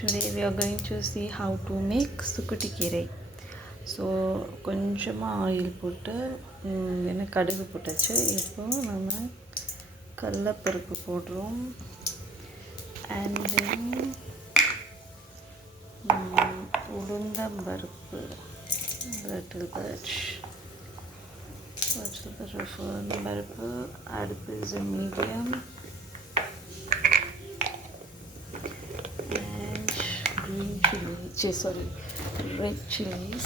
Today we are going to see how to make Sukitti Keerai. So கொஞ்சமாக oil போட்டு என்ன கடுகு போட்டாச்சு. இப்போ நம்ம கடலைப்பருப்பு போடுறோம். And then உளுந்தம்பருப்பு little bit. உளுந்தம்பருப்பு அடுப்பு is a medium. Green chili, red chilies.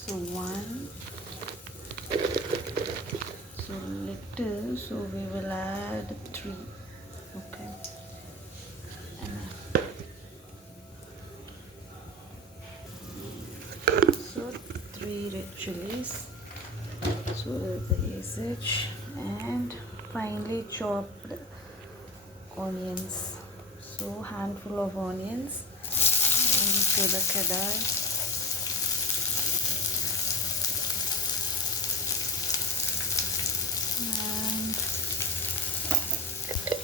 So one, so little, so we will add 3. Okay. So 3 red chilies. So the usage and finely chopped onions. So handful of onions into the kadai. And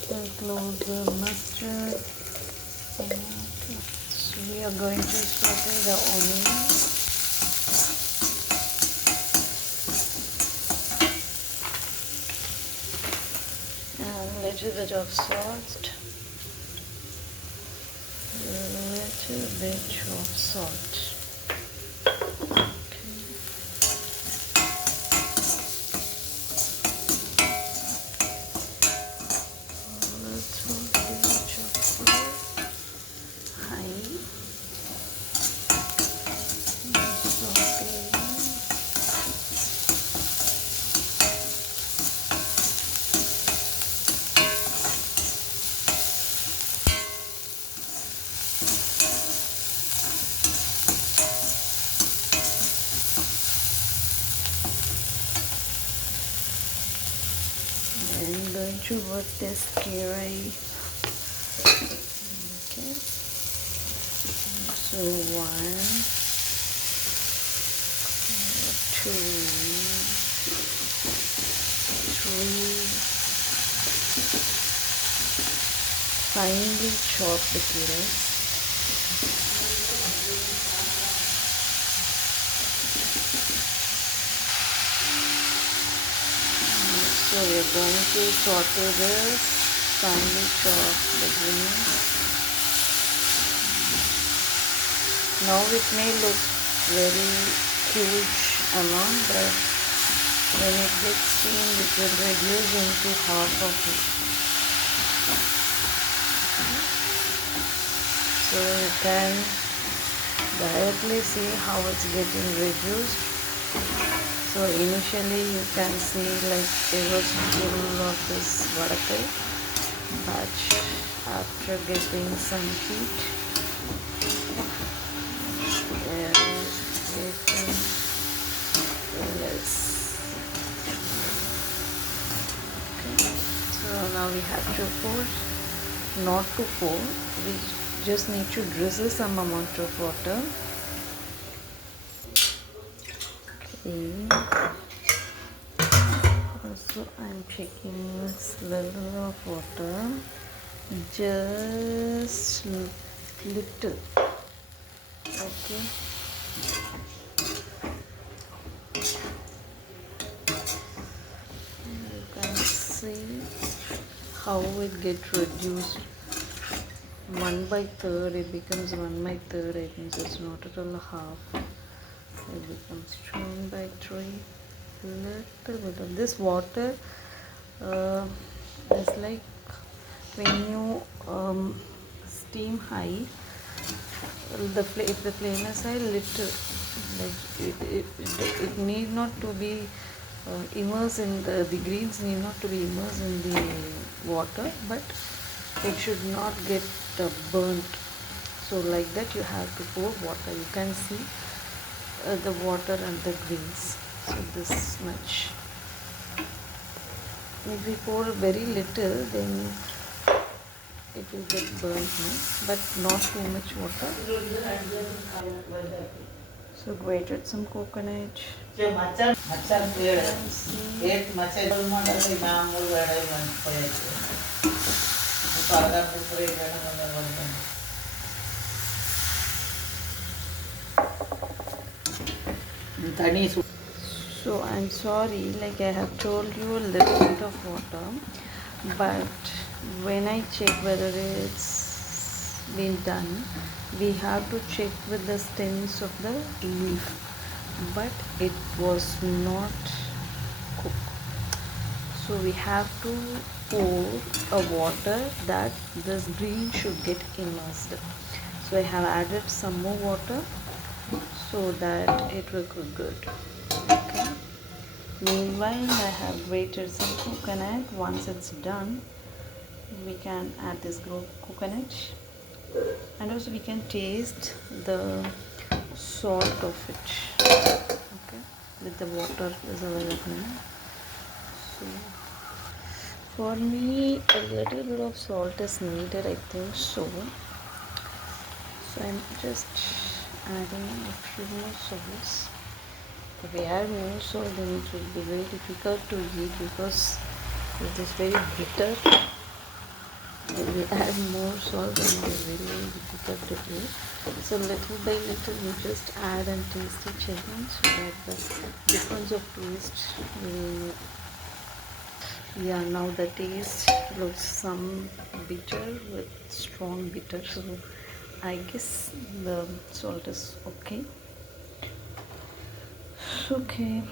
we'll close the mustard. Okay. So we are going to saute the onions. Little bit of salt, little bit of salt. Okay. Little bit of salt. High. I'm going to put this Keerai. Okay. So 1, 2, 3. Finely chop the Keerai. So we are going to saute this, finely chop the greens. Now it may look very huge amount, but when it gets steamed, it will reduce into half of it. So you can directly see how it's getting reduced. So initially you can see like it was full of this vadakai, but after getting some heat, it is getting less. Okay. So now we have to pour, not to pour, we just need to drizzle some amount of water. Also I'm taking a little of water, just little. Okay. You can see how it gets reduced. 1/3, it becomes 1/3. I think it's not at all half. It becomes 1/3. Little bit of this water is like when you steam high, if the flame is high, little, like it need not to be immersed in the greens need not to be immersed in the water, but it should not get burnt. So like that you have to pour water. You can see the water and the greens. So this much. If we pour very little, then it will get burnt, no? But not too much water. So grated some coconut. So I'm sorry, like I have told you a little bit of water, but when I check whether it's been done, we have to check with the stems of the leaf, but it was not cooked. So we have to pour a water that this green should get immersed. So I have added some more water so that it will cook good. Okay. Meanwhile, I have grated some coconut. Once it's done, we can add this coconut, and also we can taste the salt of it. Okay, with the water is available. So for me, a little bit of salt is needed, I think so. So I'm just adding a few more salts. If we add more salt, then it will be very difficult to eat because it is very bitter. If we add more salt, then it is very, very difficult to eat. So little by little, we just add and taste each other so that the difference of taste will. Yeah, now the taste looks some bitter with strong bitter. So I guess the salt is okay. Okay,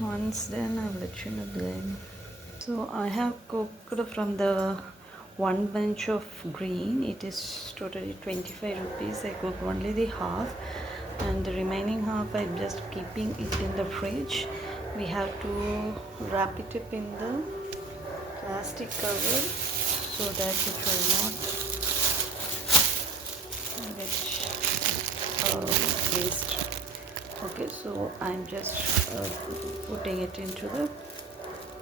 once then I'll let you know then. So I have cooked from the one bunch of green. It is totally 25 rupees. I cooked only the half, and the remaining half I'm just keeping it in the fridge. We have to wrap it up in the plastic cover so that it will not get waste. Okay, so I'm just putting it into the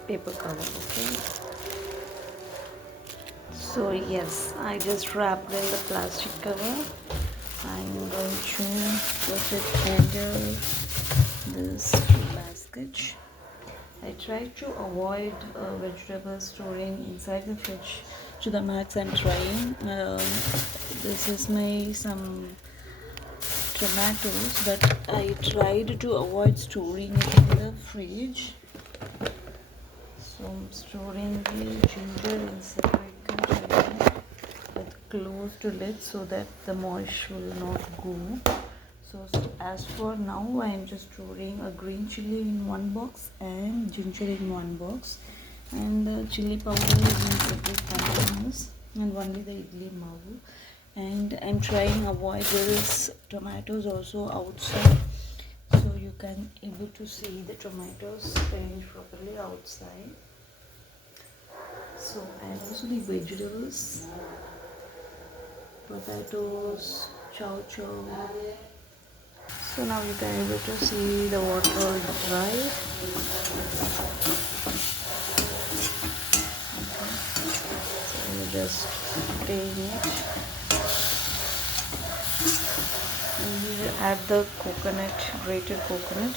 paper cover. Okay, so yes, I just wrapped in the plastic cover. I'm going to put it under this basket. I try to avoid vegetable storing inside the fridge to the max. I'm trying. This is my some tomatoes, but I tried to avoid storing it in the fridge. So I'm storing the ginger in separate container with closed lid so that the moisture will not go. So as for now, I am just storing a green chili in one box and ginger in one box, and the chili powder is in separate containers, and only the idli mavu. And I'm trying avoid this tomatoes also outside, so you can able to see the tomatoes arranged properly outside. So and also the vegetables, potatoes, chow chow. So now you can able to see the water dry. So you just take it and you add the coconut, grated coconut.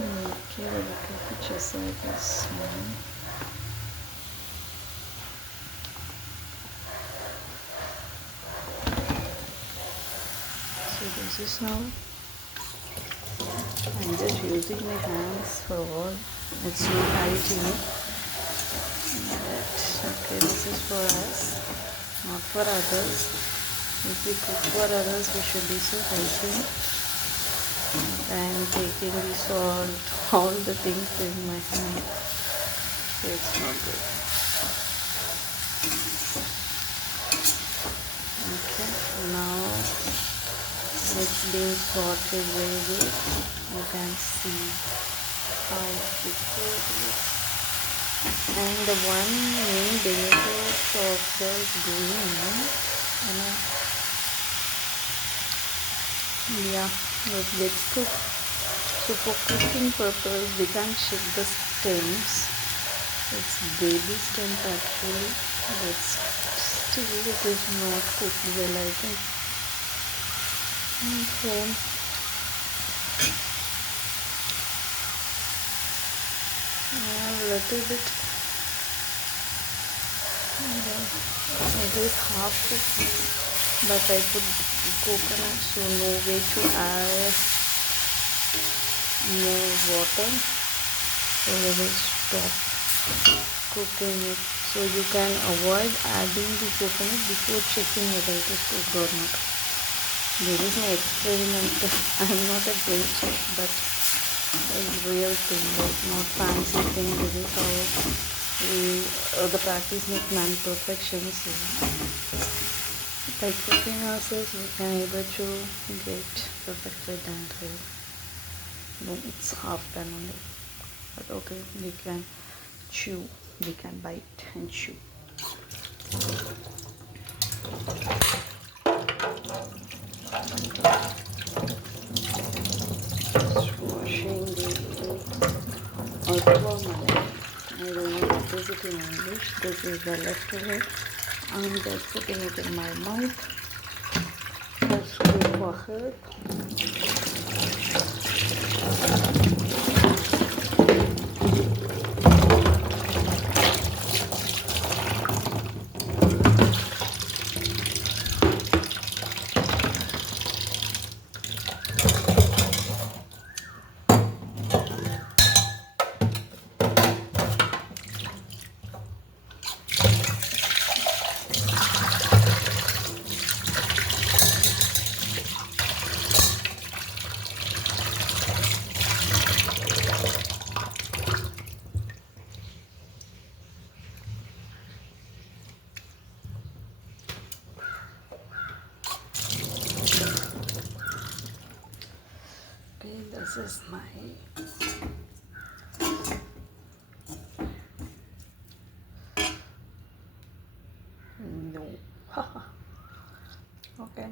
Okay, look at just like this. So this is how I'm just using my hands for all. It's so hygienic. Okay, this is for us, not for others. If we cook for others, we should be so hygienic. I'm taking the salt, all the things in my hand. So it's not good. Okay, now it's being sorted very good. You can see how it is. And the one main benefit of this green, it gets cooked. So for cooking purpose, we can't check the stems. It's baby stem actually. Let's still it is not cooked well, I think. So a little bit, it is half cooked, but I put coconut, so no way to add more water, so I will stop cooking it. So you can avoid adding the coconut before checking whether it is cooked or not. This is my experiment. I am not a great chef, but it's real thing, like not fancy thing. This is how we the practice makes man perfection. So by cooking ourselves, we can able to get perfectly done. No, it's half done only. But okay, we can chew, we can bite and chew. Just washing the earthworm. I don't know what is it in English. This is the leftover. I'm just putting it in my mouth. That's good for health. Okay, this is my no. Okay.